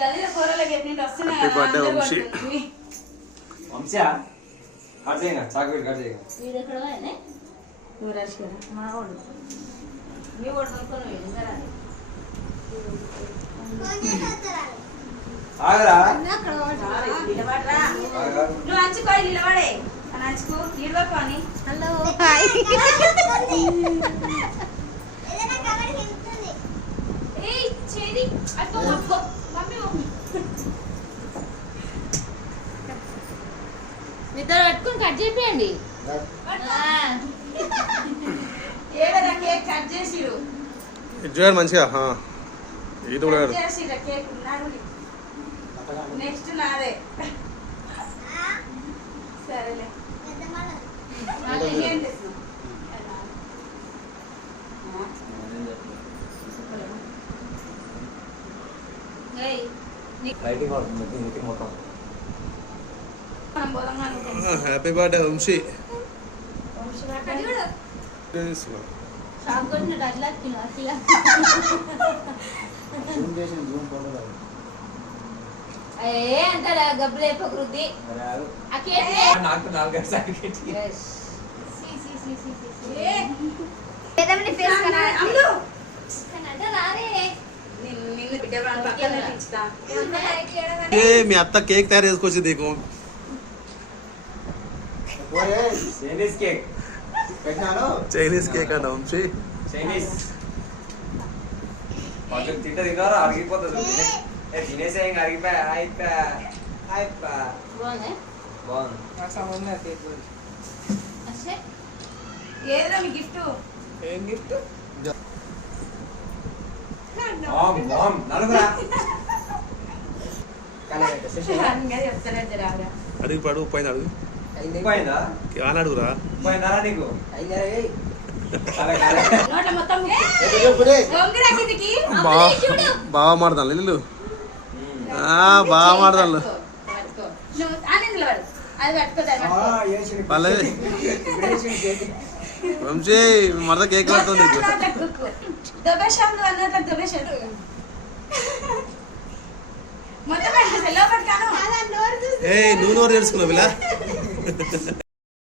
Happy birthday Vamshi. వంశా cut చేయగా chocolate cut చేయగా ఆగరా నువ్వు అంచుకో నిలబడే అంచుకో నిలబకు అని హలో చేది అక్క మమ్మీ నిద్ర పెట్టుకుని కట్ చేయండి. ఏడరా కేక్ కట్ చేసిరు చూడండి మంచిగా ఇది కూడా చేసిరా కేక్ ఉన్నాడు నెక్స్ట్ నాదే సరేలే ఏం చేస్తున్నావు లైటింగ్ అవుతుంది మొత్తం. Happy birthday Vamsi. అంటారా గబ్బులు అయిపోకృతి మీ అత్త కేక్ తయారు చేసుకొచ్చింది నీకు. చైనీస్ కేక్ అన్న వంశీ. చైనీస్ తింటే తిన్నారా అరిగిపోతుంది. తినేసే ఇంకా అరిగిపోయా అయిపోయా అయిపోయా బాగుంది. ఏదిరా మీ గిఫ్ట్ ఏం గిఫ్ట్? అడుగు పడు పైన అడుగు అని అడుగురా. నీకు బాగా మాడతాను ఇల్లు బాగా మాడతాను వంశీ మరద కేక్ పడుతుంది నీకు. ఏ నువ్వు నోరు తెలుసుకున్నావు ఇలా